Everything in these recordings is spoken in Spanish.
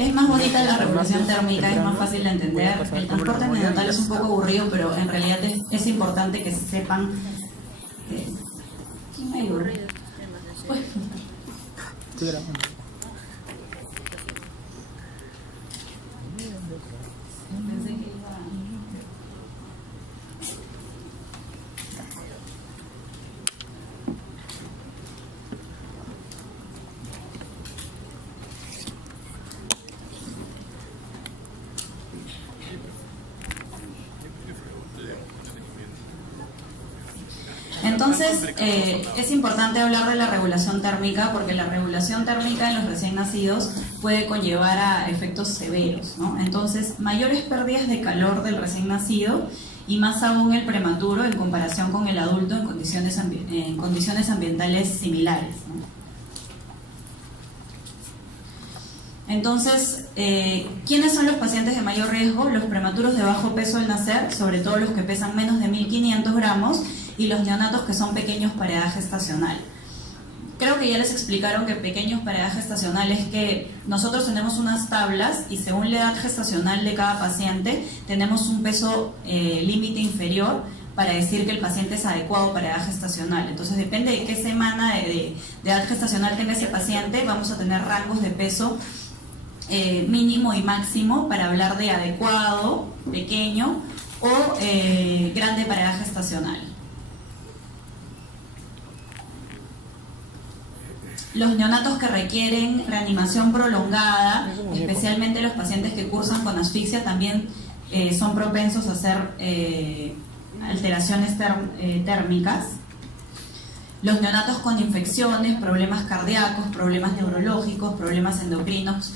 Es más bonita la regulación térmica, es más fácil de entender. El transporte neonatal es un poco aburrido, pero en realidad es importante que sepan. ¿Quién me ayuda? Pues, pensé que iba. Entonces, es importante hablar de la regulación térmica porque la regulación térmica en los recién nacidos puede conllevar a efectos severos, ¿no? Entonces, mayores pérdidas de calor del recién nacido y más aún el prematuro en comparación con el adulto en condiciones ambientales similares, ¿no? Entonces, ¿quiénes son los pacientes de mayor riesgo? Los prematuros de bajo peso al nacer, sobre todo los que pesan menos de 1.500 gramos, y los neonatos que son pequeños para edad gestacional. Creo que ya les explicaron que pequeños para edad gestacional es que nosotros tenemos unas tablas y según la edad gestacional de cada paciente tenemos un peso límite inferior para decir que el paciente es adecuado para edad gestacional. Entonces depende de qué semana de edad gestacional tenga ese paciente, vamos a tener rangos de peso mínimo y máximo para hablar de adecuado, pequeño o grande para edad gestacional. Los neonatos que requieren reanimación prolongada, especialmente los pacientes que cursan con asfixia, también son propensos a hacer alteraciones térmicas. Los neonatos con infecciones, problemas cardíacos, problemas neurológicos, problemas endocrinos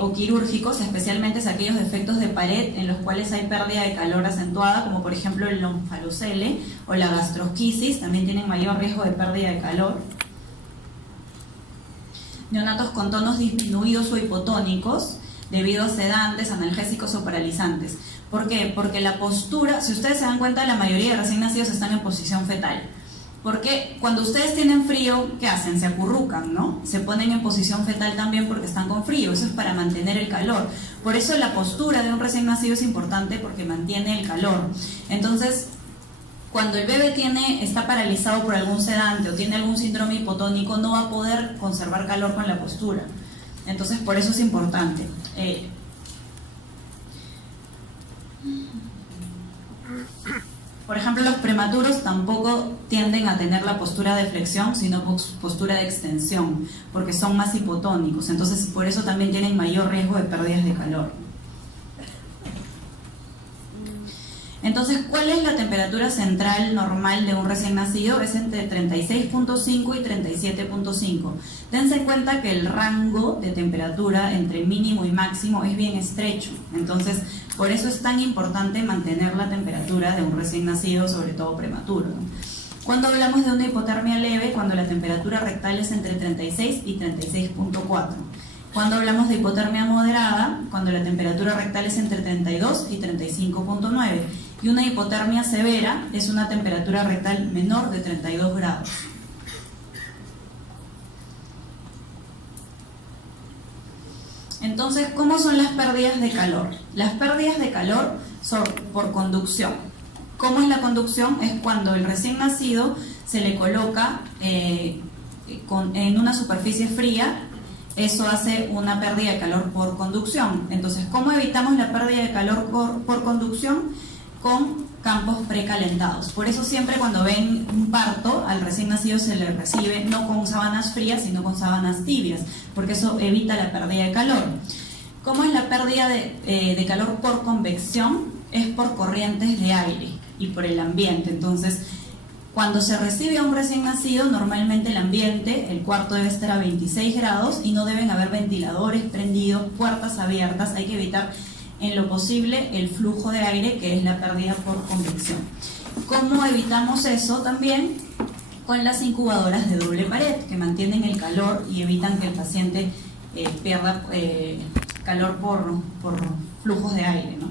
o quirúrgicos, especialmente aquellos defectos de pared en los cuales hay pérdida de calor acentuada, como por ejemplo el lonfalocele o la gastrosquisis, también tienen mayor riesgo de pérdida de calor. Neonatos con tonos disminuidos o hipotónicos debido a sedantes, analgésicos o paralizantes. ¿Por qué? Porque la postura, si ustedes se dan cuenta, la mayoría de recién nacidos están en posición fetal. Porque cuando ustedes tienen frío, ¿qué hacen? Se acurrucan, ¿no? Se ponen en posición fetal también porque están con frío. Eso es para mantener el calor. Por eso la postura de un recién nacido es importante porque mantiene el calor. Entonces, cuando el bebé está paralizado por algún sedante o tiene algún síndrome hipotónico, no va a poder conservar calor con la postura. Entonces, por eso es importante. Por ejemplo, los prematuros tampoco tienden a tener la postura de flexión, sino postura de extensión, porque son más hipotónicos. Entonces, por eso también tienen mayor riesgo de pérdidas de calor. Entonces, ¿cuál es la temperatura central normal de un recién nacido? Es entre 36.5 y 37.5. Dense cuenta que el rango de temperatura entre mínimo y máximo es bien estrecho. Entonces, por eso es tan importante mantener la temperatura de un recién nacido, sobre todo prematuro, ¿no? Cuando hablamos de una hipotermia leve, cuando la temperatura rectal es entre 36 y 36.4. Cuando hablamos de hipotermia moderada, cuando la temperatura rectal es entre 32 y 35.9. Y una hipotermia severa es una temperatura rectal menor de 32 grados. Entonces, ¿cómo son las pérdidas de calor? Las pérdidas de calor son por conducción. ¿Cómo es la conducción? Es cuando el recién nacido se le coloca en una superficie fría. Eso hace una pérdida de calor por conducción. Entonces, ¿cómo evitamos la pérdida de calor por conducción? Con campos precalentados. Por eso siempre cuando ven un parto, al recién nacido se le recibe no con sábanas frías, sino con sábanas tibias, porque eso evita la pérdida de calor. ¿Cómo es la pérdida de calor por convección? Es por corrientes de aire y por el ambiente. Entonces, cuando se recibe a un recién nacido, normalmente el ambiente, el cuarto debe estar a 26 grados y no deben haber ventiladores prendidos, puertas abiertas. Hay que evitar en lo posible el flujo de aire, que es la pérdida por convección. ¿Cómo evitamos eso? También con las incubadoras de doble pared, que mantienen el calor y evitan que el paciente pierda calor por flujos de aire, ¿no?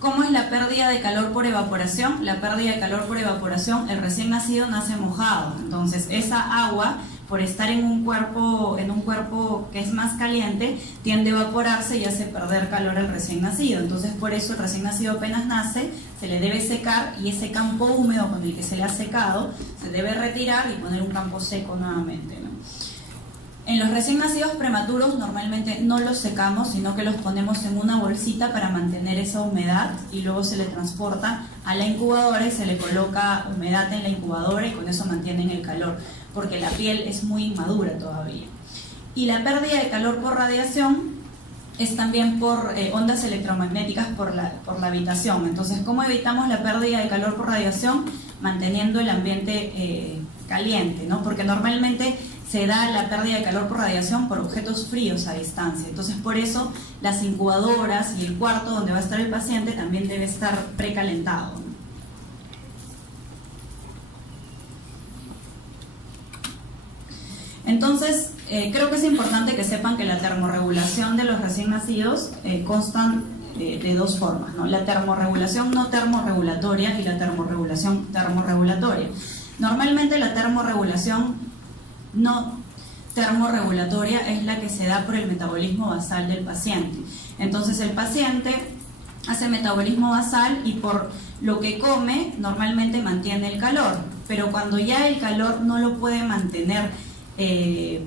¿Cómo es la pérdida de calor por evaporación? La pérdida de calor por evaporación, el recién nacido nace mojado, entonces esa agua por estar en un cuerpo que es más caliente, tiende a evaporarse y hace perder calor al recién nacido. Entonces por eso el recién nacido apenas nace, se le debe secar, y ese campo húmedo con el que se le ha secado se debe retirar y poner un campo seco nuevamente, ¿no? En los recién nacidos prematuros normalmente no los secamos, sino que los ponemos en una bolsita para mantener esa humedad, y luego se le transporta a la incubadora y se le coloca humedad en la incubadora, y con eso mantienen el calor, porque la piel es muy inmadura todavía. Y la pérdida de calor por radiación es también por ondas electromagnéticas por la habitación. Entonces, ¿cómo evitamos la pérdida de calor por radiación? Manteniendo el ambiente caliente, ¿no? Porque normalmente se da la pérdida de calor por radiación por objetos fríos a distancia. Entonces, por eso las incubadoras y el cuarto donde va a estar el paciente también debe estar precalentado, ¿no? Entonces, creo que es importante que sepan que la termorregulación de los recién nacidos constan de dos formas, ¿no? La termorregulación no termorregulatoria y la termorregulación termorregulatoria. Normalmente la termorregulación no termorregulatoria es la que se da por el metabolismo basal del paciente. Entonces el paciente hace metabolismo basal y por lo que come normalmente mantiene el calor, pero cuando ya el calor no lo puede mantener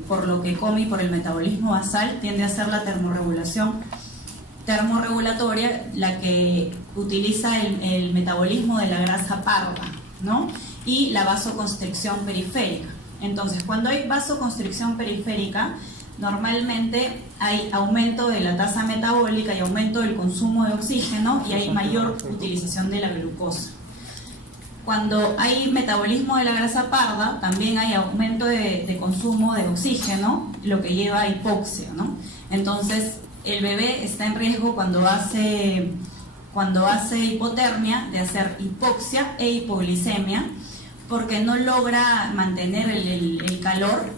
por lo que come y por el metabolismo basal, tiende a ser la termorregulación termorregulatoria la que utiliza el metabolismo de la grasa parda, ¿no? Y la vasoconstricción periférica. Entonces, cuando hay vasoconstricción periférica, normalmente hay aumento de la tasa metabólica y aumento del consumo de oxígeno, y hay mayor utilización de la glucosa. Cuando hay metabolismo de la grasa parda, también hay aumento de consumo de oxígeno, lo que lleva a hipoxia, ¿no? Entonces, el bebé está en riesgo cuando hace hipotermia de hacer hipoxia e hipoglicemia, porque no logra mantener el calor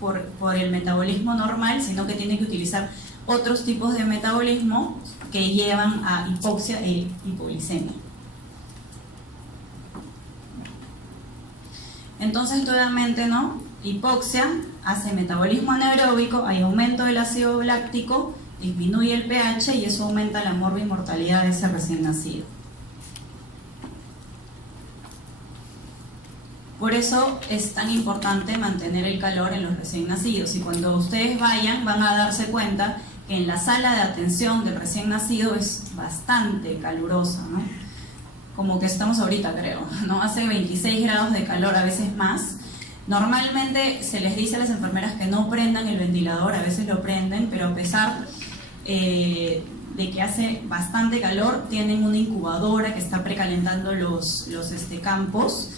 por el metabolismo normal, sino que tiene que utilizar otros tipos de metabolismo que llevan a hipoxia e hipoglicemia. Entonces, nuevamente, ¿no? Hipoxia hace metabolismo anaeróbico, hay aumento del ácido láctico, disminuye el pH y eso aumenta la morbimortalidad de ese recién nacido. Por eso es tan importante mantener el calor en los recién nacidos, y cuando ustedes vayan van a darse cuenta que en la sala de atención del recién nacido es bastante calurosa, ¿no? Como que estamos ahorita, creo, ¿no? Hace 26 grados de calor, a veces más. Normalmente se les dice a las enfermeras que no prendan el ventilador, a veces lo prenden, pero a pesar de que hace bastante calor, tienen una incubadora que está precalentando los campos,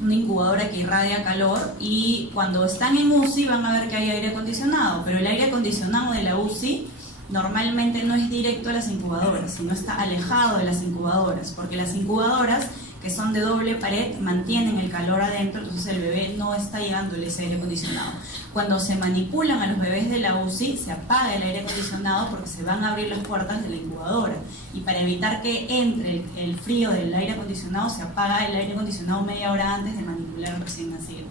una incubadora que irradia calor, y cuando están en UCI van a ver que hay aire acondicionado, pero el aire acondicionado de la UCI normalmente no es directo a las incubadoras, sino está alejado de las incubadoras, porque las incubadoras, que son de doble pared, mantienen el calor adentro, entonces el bebé no está llegándole ese aire acondicionado. Cuando se manipulan a los bebés de la UCI, se apaga el aire acondicionado porque se van a abrir las puertas de la incubadora, y para evitar que entre el frío del aire acondicionado, se apaga el aire acondicionado media hora antes de manipular al recién nacido.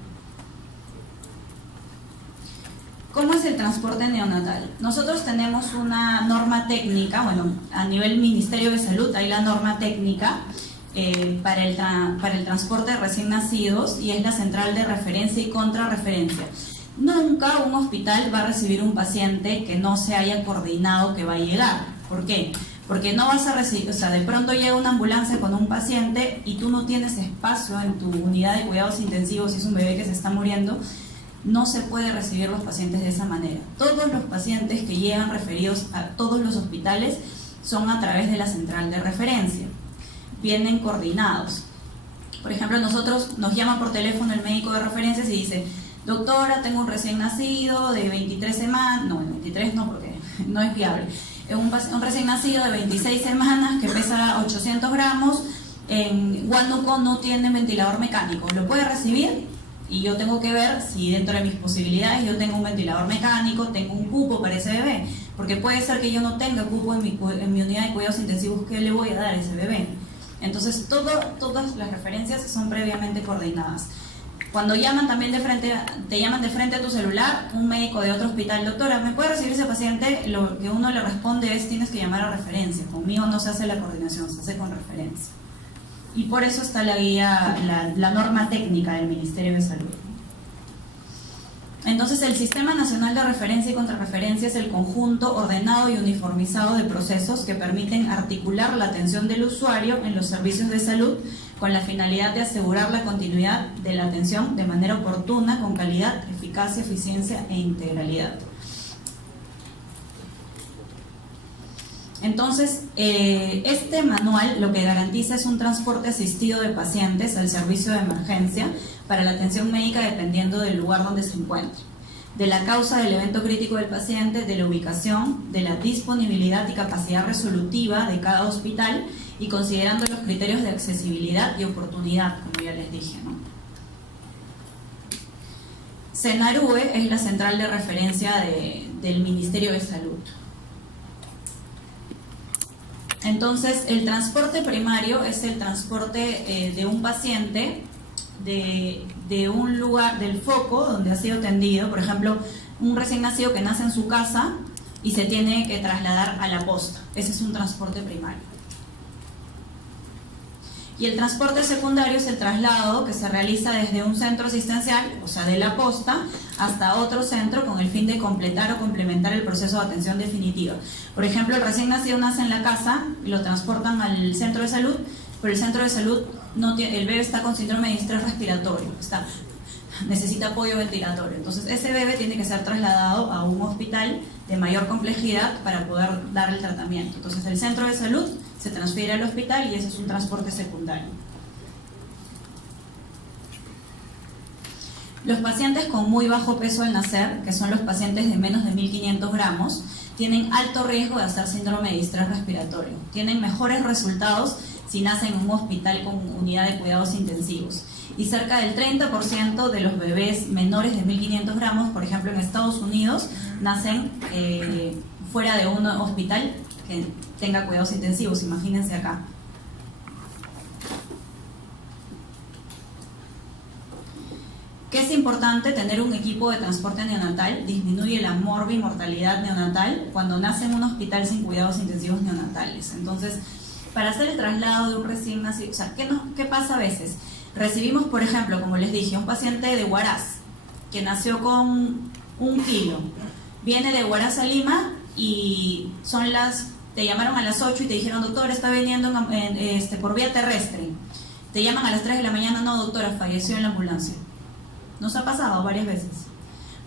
¿Cómo es el transporte neonatal? Nosotros tenemos una norma técnica, bueno, a nivel Ministerio de Salud hay la norma técnica para el transporte de recién nacidos, y es la central de referencia y contrarreferencia. Nunca un hospital va a recibir un paciente que no se haya coordinado que va a llegar. ¿Por qué? Porque no vas a recibir, o sea, de pronto llega una ambulancia con un paciente y tú no tienes espacio en tu unidad de cuidados intensivos, si es un bebé que se está muriendo. No se puede recibir los pacientes de esa manera. Todos los pacientes que llegan referidos a todos los hospitales son a través de la central de referencia. Vienen coordinados. Por ejemplo, nosotros nos llama por teléfono el médico de referencias y dice: doctora, tengo un recién nacido de 23 semanas, no, 23 no, porque no es viable. Un recién nacido de 26 semanas que pesa 800 gramos, en Huánuco no tiene ventilador mecánico, ¿lo puede recibir? Y yo tengo que ver si dentro de mis posibilidades yo tengo un ventilador mecánico, tengo un cupo para ese bebé, porque puede ser que yo no tenga cupo en mi unidad de cuidados intensivos. ¿Qué le voy a dar a ese bebé? Entonces todas las referencias son previamente coordinadas. Cuando llaman también de frente, te llaman de frente a tu celular, un médico de otro hospital, doctora, ¿me puede recibir ese paciente? Lo que uno le responde es, tienes que llamar a referencia. Conmigo no se hace la coordinación, se hace con referencia. Y por eso está la guía, la norma técnica del Ministerio de Salud. Entonces, el Sistema Nacional de Referencia y Contrarreferencia es el conjunto ordenado y uniformizado de procesos que permiten articular la atención del usuario en los servicios de salud con la finalidad de asegurar la continuidad de la atención de manera oportuna, con calidad, eficacia, eficiencia e integralidad. Entonces, este manual lo que garantiza es un transporte asistido de pacientes al servicio de emergencia para la atención médica dependiendo del lugar donde se encuentre, de la causa del evento crítico del paciente, de la ubicación, de la disponibilidad y capacidad resolutiva de cada hospital y considerando los criterios de accesibilidad y oportunidad, como ya les dije, ¿no? CENARUE es la central de referencia del Ministerio de Salud. Entonces, el transporte primario es el transporte de un paciente de un lugar, del foco donde ha sido atendido, por ejemplo, un recién nacido que nace en su casa y se tiene que trasladar a la posta. Ese es un transporte primario. Y el transporte secundario es el traslado que se realiza desde un centro asistencial, o sea, de la posta, hasta otro centro con el fin de completar o complementar el proceso de atención definitiva. Por ejemplo, el recién nacido nace en la casa y lo transportan al centro de salud, pero el centro de salud, el bebé está con síndrome de distrés respiratorio, necesita apoyo ventilatorio. Entonces, ese bebé tiene que ser trasladado a un hospital de mayor complejidad para poder dar el tratamiento. Entonces, el centro de salud se transfiere al hospital y ese es un transporte secundario. Los pacientes con muy bajo peso al nacer, que son los pacientes de menos de 1.500 gramos, tienen alto riesgo de hacer síndrome de distrés respiratorio. Tienen mejores resultados si nacen en un hospital con unidad de cuidados intensivos. Y cerca del 30% de los bebés menores de 1.500 gramos, por ejemplo en Estados Unidos, nacen fuera de un hospital que tenga cuidados intensivos, imagínense acá. ¿Qué es importante? Tener un equipo de transporte neonatal disminuye la mortalidad neonatal cuando nace en un hospital sin cuidados intensivos neonatales. Entonces, para hacer el traslado de un recién nacido, o sea, ¿qué pasa a veces? Recibimos, por ejemplo, como les dije, un paciente de Huaraz que nació con 1 kilo, viene de Huaraz a Lima y te llamaron a las 8 y te dijeron, doctor, está viniendo por vía terrestre. Te llaman a las 3 de la mañana, no doctora, falleció en la ambulancia. Nos ha pasado varias veces.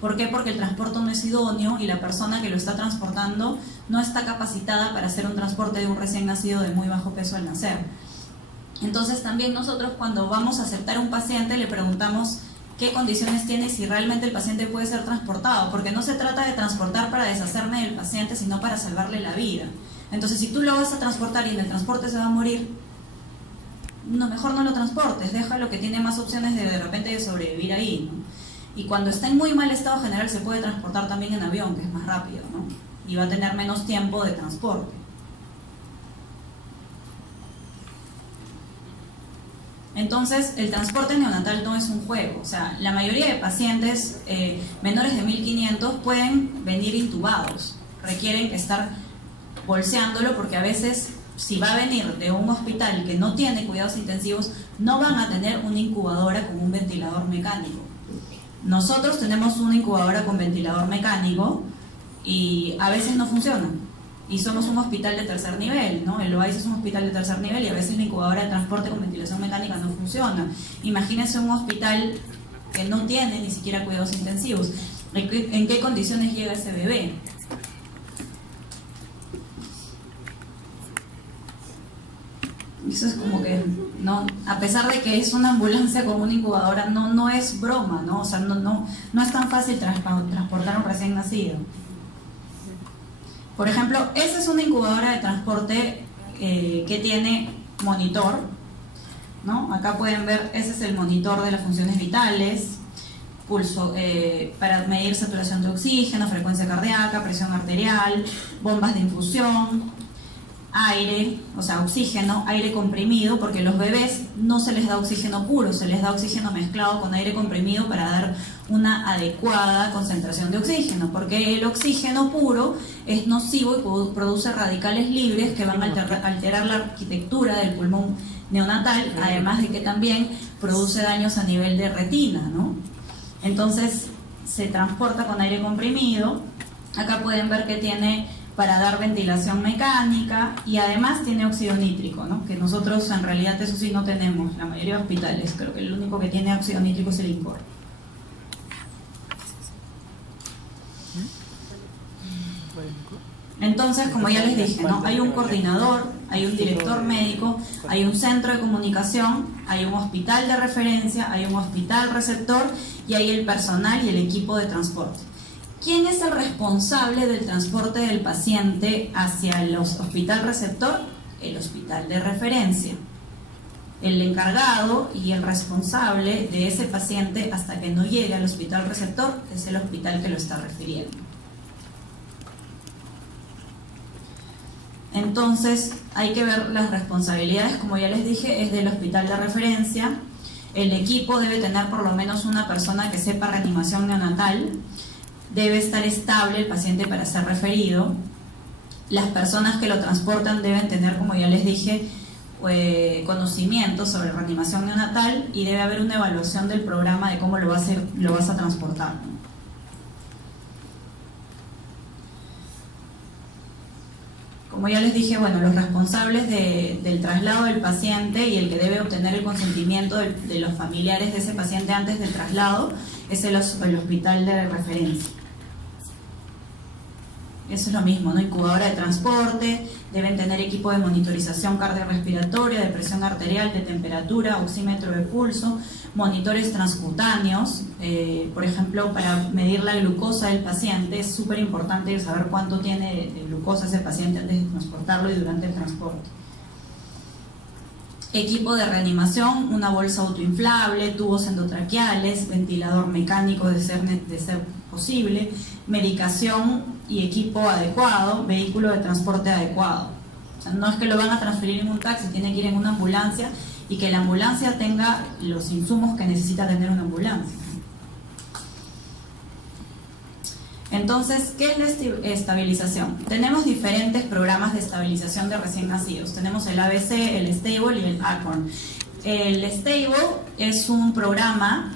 ¿Por qué? Porque el transporte no es idóneo y la persona que lo está transportando no está capacitada para hacer un transporte de un recién nacido de muy bajo peso al nacer. Entonces también nosotros cuando vamos a aceptar un paciente le preguntamos qué condiciones tiene y si realmente el paciente puede ser transportado, porque no se trata de transportar para deshacerme del paciente, sino para salvarle la vida. Entonces si tú lo vas a transportar y en el transporte se va a morir, no, mejor no lo transportes, déjalo que tiene más opciones de repente de sobrevivir ahí, ¿no? Y cuando está en muy mal estado general se puede transportar también en avión, que es más rápido, ¿no? Y va a tener menos tiempo de transporte. Entonces, el transporte neonatal no es un juego. O sea, la mayoría de pacientes menores de 1.500 pueden venir intubados. Requieren estar bolseándolo porque a veces, si va a venir de un hospital que no tiene cuidados intensivos, no van a tener una incubadora con un ventilador mecánico. Nosotros tenemos una incubadora con ventilador mecánico y a veces no funciona. Y somos un hospital de tercer nivel, ¿no? El OAIS es un hospital de tercer nivel y a veces la incubadora de transporte con ventilación mecánica no funciona. Imagínense un hospital que no tiene ni siquiera cuidados intensivos. ¿En qué condiciones llega ese bebé? Eso es como que, no, a pesar de que es una ambulancia con una incubadora, no es broma, ¿no? O sea, no es tan fácil transportar a un recién nacido. Por ejemplo, esa es una incubadora de transporte que tiene monitor, ¿no? Acá pueden ver, ese es el monitor de las funciones vitales, pulso para medir saturación de oxígeno, frecuencia cardíaca, presión arterial, bombas de infusión. aire, o sea, oxígeno, aire comprimido, porque los bebés no se les da oxígeno puro, se les da oxígeno mezclado con aire comprimido para dar una adecuada concentración de oxígeno, porque el oxígeno puro es nocivo y produce radicales libres que van a alterar la arquitectura del pulmón neonatal, además de que también produce daños a nivel de retina, ¿no? Entonces se transporta con aire comprimido. Acá pueden ver que tiene para dar ventilación mecánica y además tiene óxido nítrico, ¿no? Que nosotros en realidad eso sí no tenemos, la mayoría de hospitales, creo que el único que tiene óxido nítrico es el INCOR. Entonces, como ya les dije, ¿no? Hay un coordinador, hay un director médico, hay un centro de comunicación, hay un hospital de referencia, hay un hospital receptor y hay el personal y el equipo de transporte. ¿Quién es el responsable del transporte del paciente hacia el hospital receptor? El hospital de referencia. El encargado y el responsable de ese paciente hasta que no llegue al hospital receptor es el hospital que lo está refiriendo. Entonces hay que ver las responsabilidades, como ya les dije, es del hospital de referencia. El equipo debe tener por lo menos una persona que sepa reanimación neonatal. Debe estar estable el paciente para ser referido. Las personas que lo transportan deben tener, como ya les dije, conocimiento sobre reanimación neonatal y debe haber una evaluación del programa de cómo lo vas a transportar. Como ya les dije, bueno, los responsables del traslado del paciente y el que debe obtener el consentimiento de los familiares de ese paciente antes del traslado es el hospital de referencia. Eso es lo mismo, ¿no? Incubadora de transporte, deben tener equipo de monitorización cardiorrespiratoria, de presión arterial, de temperatura, oxímetro de pulso, monitores transcutáneos, por ejemplo, para medir la glucosa del paciente. Es súper importante saber cuánto tiene de glucosa ese paciente antes de transportarlo y durante el transporte. Equipo de reanimación, una bolsa autoinflable, tubos endotraqueales, ventilador mecánico de ser posible, medicación y equipo adecuado, vehículo de transporte adecuado. O sea, no es que lo van a transferir en un taxi, tiene que ir en una ambulancia y que la ambulancia tenga los insumos que necesita tener una ambulancia. Entonces, ¿qué es la estabilización? Tenemos diferentes programas de estabilización de recién nacidos. Tenemos el ABC, el Stable y el Acorn. El Stable es un programa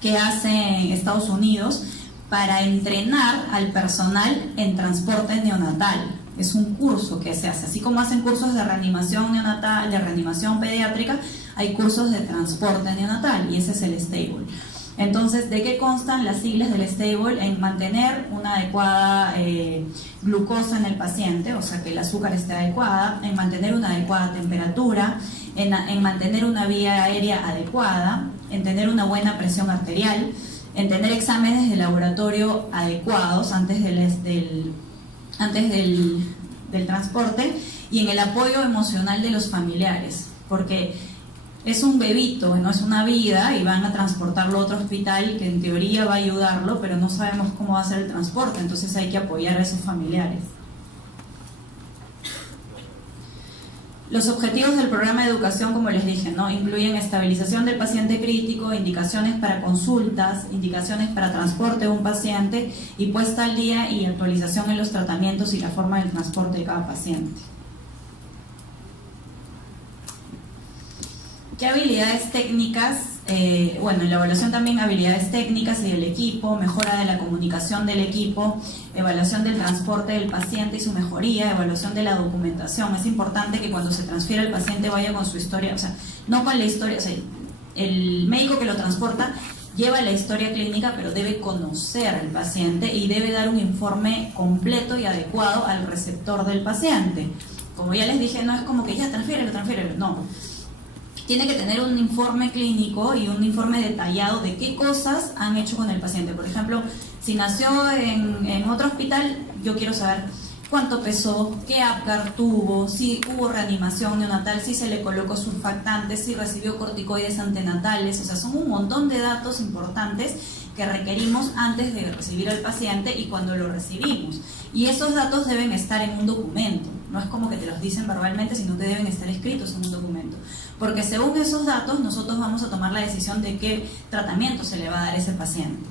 que hace en Estados Unidos para entrenar al personal en transporte neonatal. Es un curso que se hace, así como hacen cursos de reanimación neonatal, de reanimación pediátrica, hay cursos de transporte neonatal y ese es el Stable. Entonces, ¿de qué constan las siglas del Stable? En mantener una adecuada glucosa en el paciente, o sea que el azúcar esté adecuada, en mantener una adecuada temperatura, en mantener una vía aérea adecuada, en tener una buena presión arterial, en tener exámenes de laboratorio adecuados antes del transporte y en el apoyo emocional de los familiares, porque es un bebito, no es una vida y van a transportarlo a otro hospital que en teoría va a ayudarlo, pero no sabemos cómo va a ser el transporte, entonces hay que apoyar a esos familiares. Los objetivos del programa de educación, como les dije, ¿no? Incluyen estabilización del paciente crítico, indicaciones para consultas, indicaciones para transporte de un paciente y puesta al día y actualización en los tratamientos y la forma del transporte de cada paciente. ¿Qué habilidades técnicas? Bueno, en la evaluación también habilidades técnicas y del equipo, mejora de la comunicación del equipo, evaluación del transporte del paciente y su mejoría, evaluación de la documentación. Es importante que cuando se transfiera el paciente vaya con su historia, o sea, no con la historia, o sea, el médico que lo transporta lleva la historia clínica, pero debe conocer al paciente y debe dar un informe completo y adecuado al receptor del paciente. Como ya les dije, no es como que ya transfiérelo, no. Tiene que tener un informe clínico y un informe detallado de qué cosas han hecho con el paciente. Por ejemplo, si nació en otro hospital, yo quiero saber cuánto pesó, qué Apgar tuvo, si hubo reanimación neonatal, si se le colocó surfactantes, si recibió corticoides antenatales. O sea, son un montón de datos importantes que requerimos antes de recibir al paciente y cuando lo recibimos. Y esos datos deben estar en un documento, no es como que te los dicen verbalmente, sino que deben estar escritos en un documento. Porque según esos datos nosotros vamos a tomar la decisión de qué tratamiento se le va a dar a ese paciente.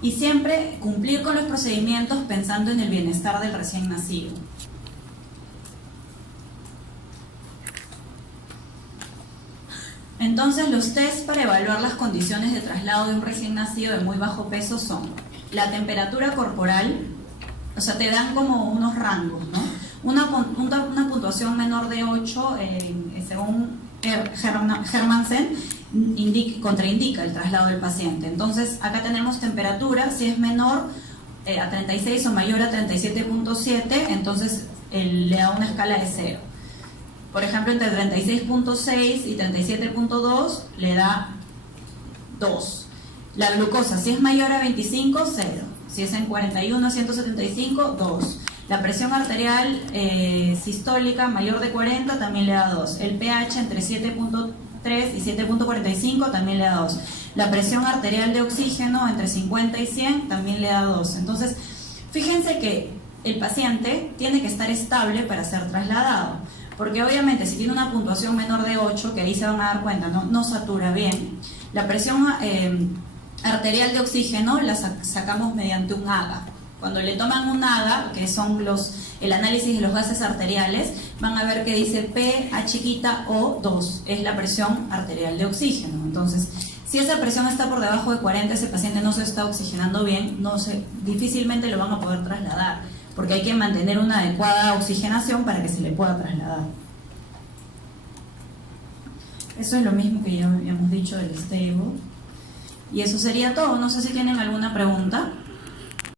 Y siempre cumplir con los procedimientos pensando en el bienestar del recién nacido. Entonces, los test para evaluar las condiciones de traslado de un recién nacido de muy bajo peso son la temperatura corporal, o sea, te dan como unos rangos, ¿no? Una puntuación menor de 8, según Hermansen, contraindica el traslado del paciente. Entonces, acá tenemos temperatura, si es menor a 36 o mayor a 37.7, entonces le da una escala de 0. Por ejemplo, entre 36.6 y 37.2 le da 2. La glucosa, si es mayor a 25, 0. Si es en 41 a 175, 2. La presión arterial sistólica mayor de 40 también le da 2. El pH entre 7.3 y 7.45 también le da 2. La presión arterial de oxígeno entre 50 y 100 también le da 2. Entonces, fíjense que el paciente tiene que estar estable para ser trasladado. Porque obviamente si tiene una puntuación menor de 8, que ahí se van a dar cuenta, no satura bien. La presión arterial de oxígeno la sacamos mediante un AGA. Cuando le toman un AGA, que son el análisis de los gases arteriales, van a ver que dice PA2, es la presión arterial de oxígeno. Entonces, si esa presión está por debajo de 40, ese paciente no se está oxigenando bien, difícilmente lo van a poder trasladar, porque hay que mantener una adecuada oxigenación para que se le pueda trasladar. Eso es lo mismo que ya habíamos dicho del stable. Y eso sería todo. No sé si tienen alguna pregunta.